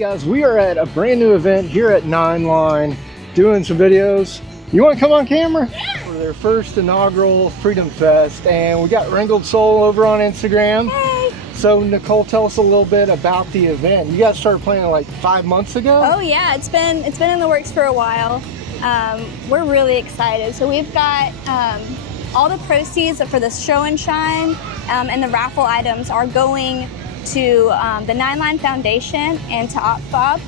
guys, we are at a brand new event here at Nine Line doing some videos. You want to come on camera? Yeah. For their first inaugural Freedom Fest, and we got Wrinkled Soul over on Instagram. Hey. So Nichole, tell us a little bit about the event. You guys started planning like 5 months ago? Oh yeah, it's been in the works for a while. We're really excited. So we've got all the proceeds for the show and shine and the raffle items are going to the Nine Line Foundation and to APPAREL.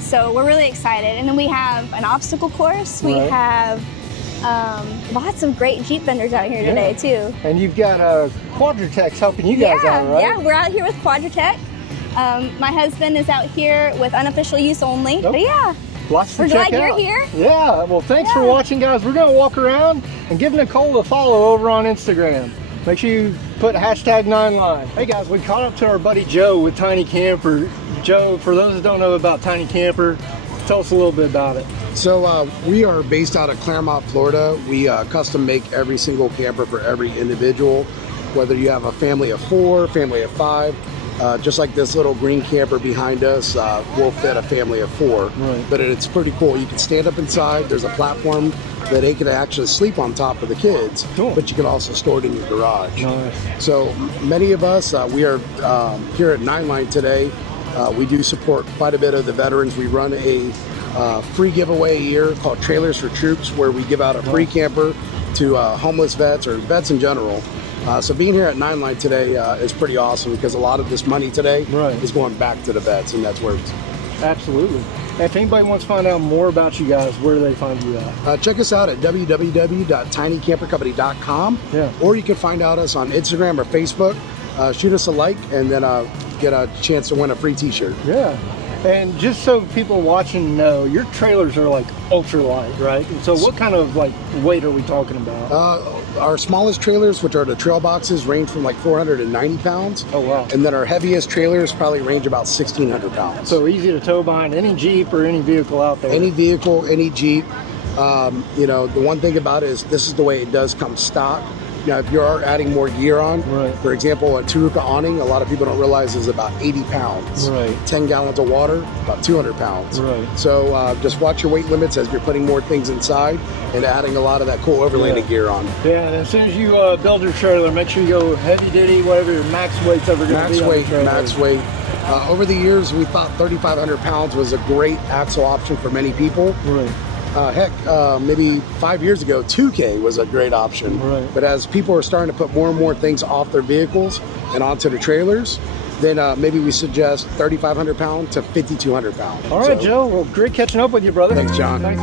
So we're really excited. And then we have an obstacle course. We have lots of great Jeep vendors out here today too. And you've got Quadratec's helping you guys out, right? Yeah, we're out here with Quadratec. My husband is out here with unofficial use only. But yeah. Lots to We're check glad out. you're here. Yeah, well thanks for watching, guys. We're gonna walk around and give Nichole a follow over on Instagram. Make sure you put hashtag 9line. Hey guys, we caught up to our buddy Joe with Tiny Camper. Joe, for those that don't know about Tiny Camper, tell us a little bit about it. So we are based out of Claremont, Florida. We custom make every single camper for every individual, whether you have a family of 4, family of 5. Just like this little green camper behind us will fit a family of 4. Right. But it's pretty cool. You can stand up inside. There's a platform that they can actually sleep on top for the kids. Cool. But you can also store it in your garage. Nice. So many of us, we are here at Nine Line today. We do support quite a bit of the veterans. We run a free giveaway a year called Trailers for Troops, where we give out a free camper to homeless vets or vets in general. So being here at Nine Line today is pretty awesome because a lot of this money today is going back to the vets, and that's where it's... Absolutely. If anybody wants to find out more about you guys, where do they find you at? Check us out at www.tinycampercompany.com. Or you can find out us on Instagram or Facebook. Shoot us a like and then get a chance to win a free t-shirt. Yeah. And just so people watching know, your trailers are like ultra light, right? And so what kind of like weight are we talking about? Our smallest trailers, which are the trail boxes, range from like 490 pounds. Oh, wow. And then our heaviest trailers probably range about 1,600 pounds. So easy to tow behind any Jeep or any vehicle out there. Any vehicle, any Jeep. You know, the one thing about it is this is the way it does come stock. Now, if you are adding more gear on, for example, a Taruka awning, a lot of people don't realize is about 80 pounds. 10 gallons of water, about 200 pounds. So just watch your weight limits as you're putting more things inside and adding a lot of that cool overlanding gear on. Yeah, and as soon as you build your trailer, make sure you go heavy duty, whatever your max weight's ever going to be. Max weight. Over the years, we thought 3,500 pounds was a great axle option for many people. Heck, maybe 5 years ago, 2K was a great option. But as people are starting to put more and more things off their vehicles and onto the trailers, then maybe we suggest 3,500 pound to 5,200 pound. All right, Joe. Well, great catching up with you, brother. Thanks, John. Thanks.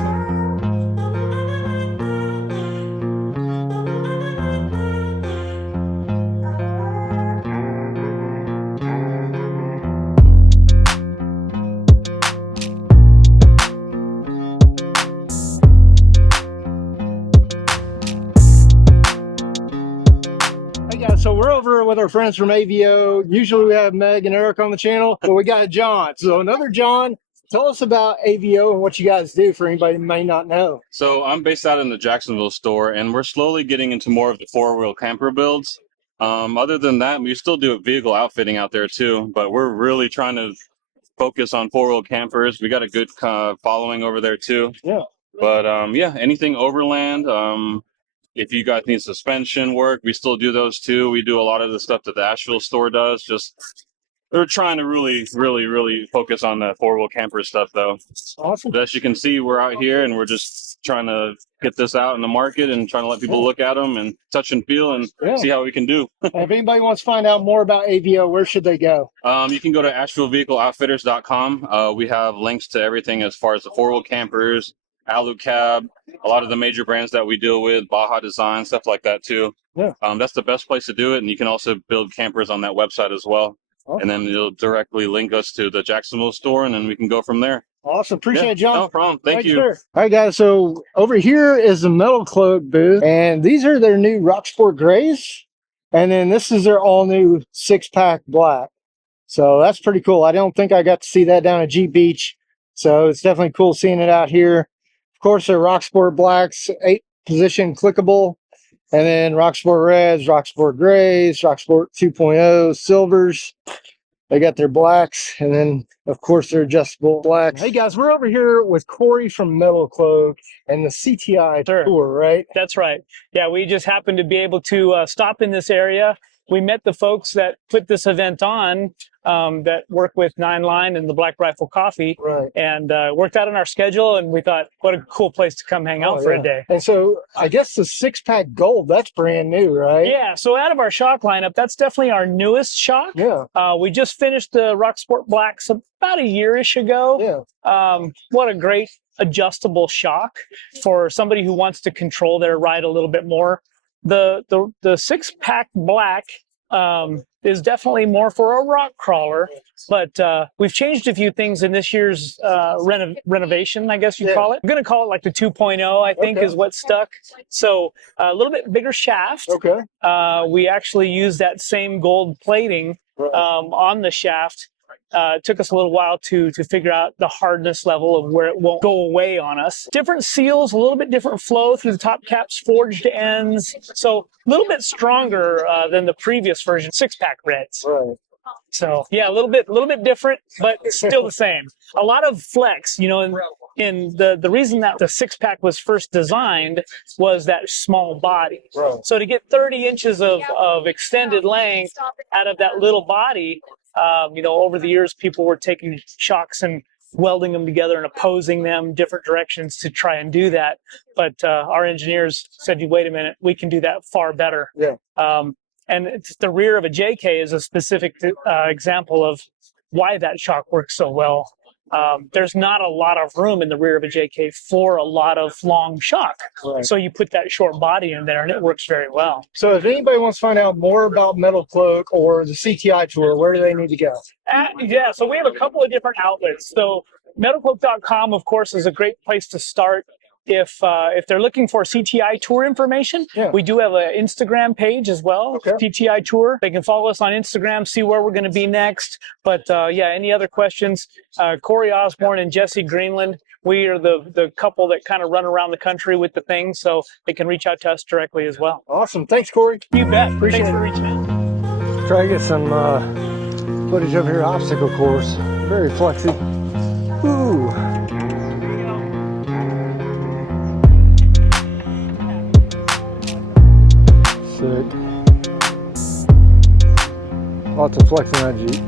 So we're over with our friends from AVO. Usually we have Meg and Eric on the channel, but we got John. So another John. Tell us about AVO and what you guys do for anybody who may not know. So I'm based out in the Jacksonville store, and we're slowly getting into more of the 4-wheel camper builds. Other than that, we still do vehicle outfitting out there too, but we're really trying to focus on 4-wheel campers. We got a good following over there too. But yeah, anything overland. If you guys need suspension work, we still do those too. We do a lot of the stuff that the Asheville store does. Just they're trying to really focus on the 4-wheel camper stuff though. Awesome. But as you can see, we're out here and we're just trying to get this out in the market and trying to let people look at them and touch and feel and see how we can do. If anybody wants to find out more about AVO, where should they go? You can go to AshevilleVehicleOutfitters.com. We have links to everything as far as the 4-wheel campers, Alu Cab, a lot of the major brands that we deal with, Baja Design, stuff like that too. That's the best place to do it, and you can also build campers on that website as well. And then you'll directly link us to the Jacksonville store, and then we can go from there. Awesome. Appreciate it, John. No problem. Thank you. Sure. All right, guys. So over here is the Metal Cloak booth, and these are their new Rocksport Grays. And then this is their all-new 6-pack black. So that's pretty cool. I don't think I got to see that down at Jeep Beach. So it's definitely cool seeing it out here. Of course, they're Rocksport Blacks, 8-position clickable. And then Rocksport Reds, Rocksport Grays, Rocksport 2.0 Silvers. They got their blacks, and then of course their adjustable blacks. Hey guys, we're over here with Cory from Metal Cloak and the CTI tour, right? That's right. Yeah, we just happened to be able to stop in this area. We met the folks that put this event on, that work with Nine Line and the Black Rifle Coffee, Right. and worked out on our schedule. And we thought, what a cool place to come hang out for a day. And so I guess the 6-pack gold, that's brand new, right? Yeah. So out of our shock lineup, that's definitely our newest shock. Yeah. We just finished the Rock Sport Blacks about a year-ish ago. Yeah. What a great adjustable shock for somebody who wants to control their ride a little bit more. The 6-pack black is definitely more for a rock crawler, but we've changed a few things in this year's renovation, I guess you'd call it. I'm going to call it like the 2.0, I think, is what stuck. So a little bit bigger shaft. Okay. We actually used that same gold plating on the shaft. It took us a little while to figure out the hardness level of where it won't go away on us. Different seals, a little bit different flow through the top cap's forged ends. So a little bit stronger than the previous version, 6-pack reds. Right. So yeah, a little bit different, but still the same. A lot of flex, you know, in the reason that the 6-pack was first designed was that small body. Right. So to get 30 inches of extended length out of that little body, you know, over the years, people were taking shocks and welding them together and opposing them different directions to try and do that. But our engineers said, wait a minute, we can do that far better. Yeah. And it's the rear of a JK is a specific example of why that shock works so well. There's not a lot of room in the rear of a JK for a lot of long shock. Right. So you put that short body in there and it works very well. So if anybody wants to find out more about Metal Cloak or the CTI tour, where do they need to go? Yeah, so we have a couple of different outlets. So metalcloak.com, of course, is a great place to start. If they're looking for CTI tour information, we do have an Instagram page as well, CTI Tour. They can follow us on Instagram, see where we're going to be next. But yeah, any other questions, Cory Osborne and Jesse Greenland, we are the couple that kind of run around the country with the thing, so they can reach out to us directly as well. Awesome. Thanks, Cory. You bet. Appreciate Thanks it. for reaching out. Try to get some footage over here, obstacle course. Very flexy. Ooh. Sick. Lots of flex on that Jeep.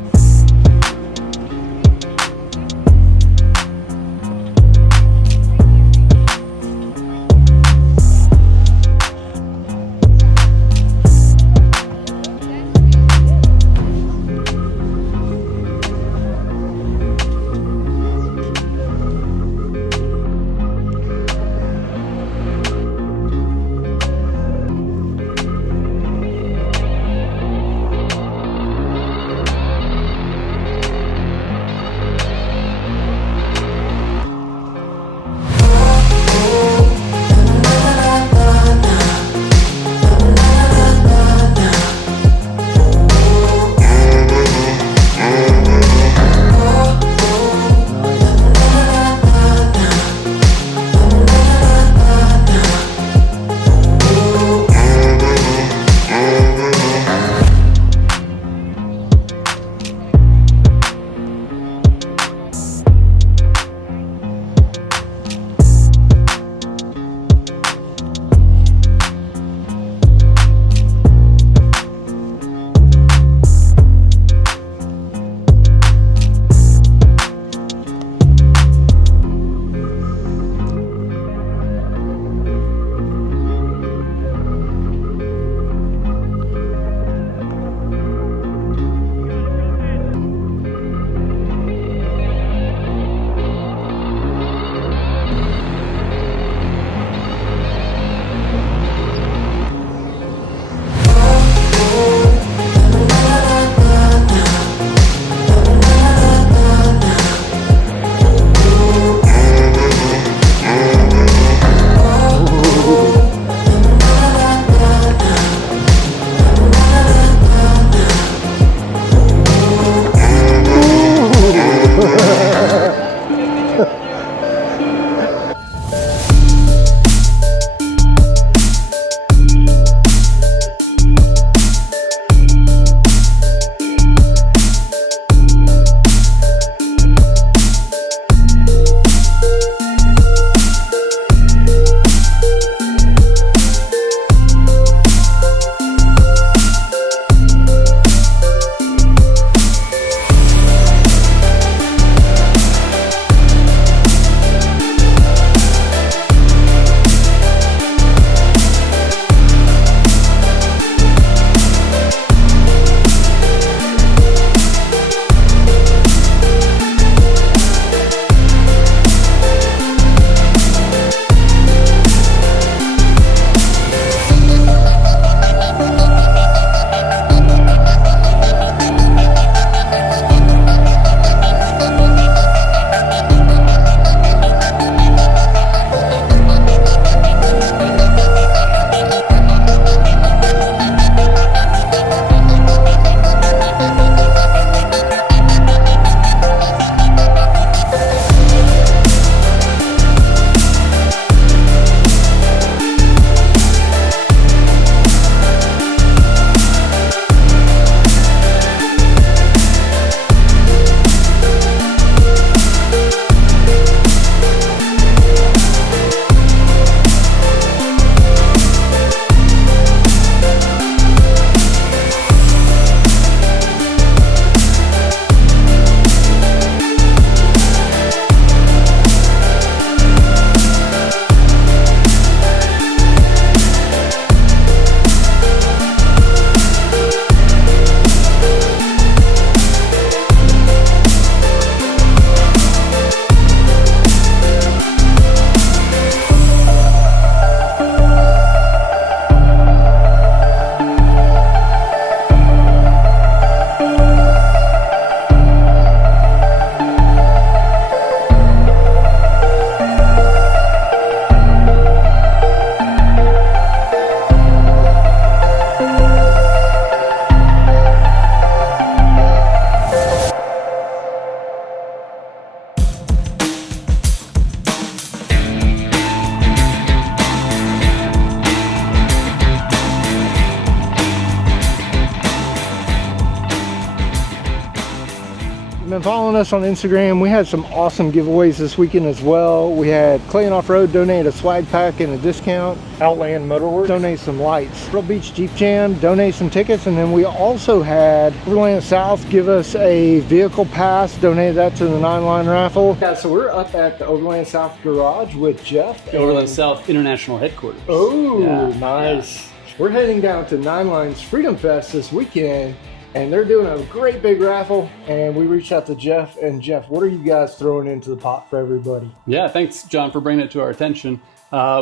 been following us on Instagram, we had some awesome giveaways this weekend as well. We had Clay and Off-Road donate a swag pack and a discount. Outland Motorworks Donate some lights. Pearl Beach Jeep Jam donate some tickets, and then we also had Overland South give us a vehicle pass, donated that to the 9-line raffle. Yeah, so we're up at the Overland South garage with Jeff. The Overland South International Headquarters. Oh, Yeah, nice. We're heading down to 9-Line's Freedom Fest this weekend, and they're doing a great big raffle, and we reached out to Jeff, and Jeff, what are you guys throwing into the pot for everybody? Yeah, thanks, John, for bringing it to our attention.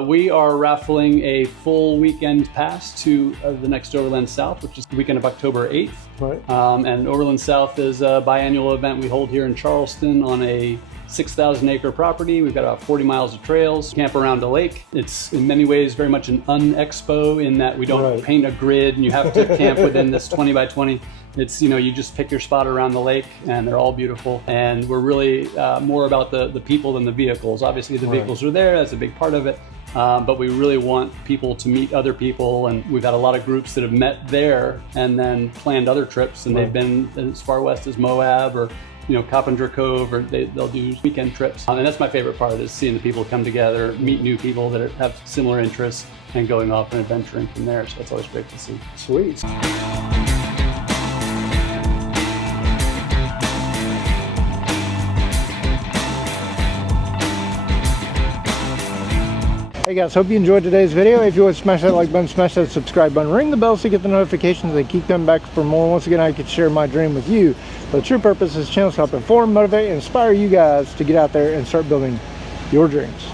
We are raffling a full weekend pass to the next Overland South, which is the weekend of October 8th. Right. And Overland South is a biannual event we hold here in Charleston on a 6,000-acre property. We've got about 40 miles of trails, camp around a lake. It's in many ways very much an un-expo in that we don't paint a grid and you have to camp within this 20 by 20. It's, you know, you just pick your spot around the lake and they're all beautiful. And we're really more about the people than the vehicles. Obviously the vehicles are there, that's a big part of it. But we really want people to meet other people, and we've had a lot of groups that have met there and then planned other trips, and they've been as far west as Moab or, you know, Coppinger Cove, or they'll do weekend trips. And that's my favorite part, is seeing the people come together, meet new people that have similar interests, and going off and adventuring from there. So that's always great to see. Sweet. Hey guys, hope you enjoyed today's video. If you would, smash that like button, smash that subscribe button, ring the bell so you get the notifications and keep coming back for more. Once again, I could share my dream with you. But the true purpose of this channel is to help inform, motivate, and inspire you guys to get out there and start building your dreams.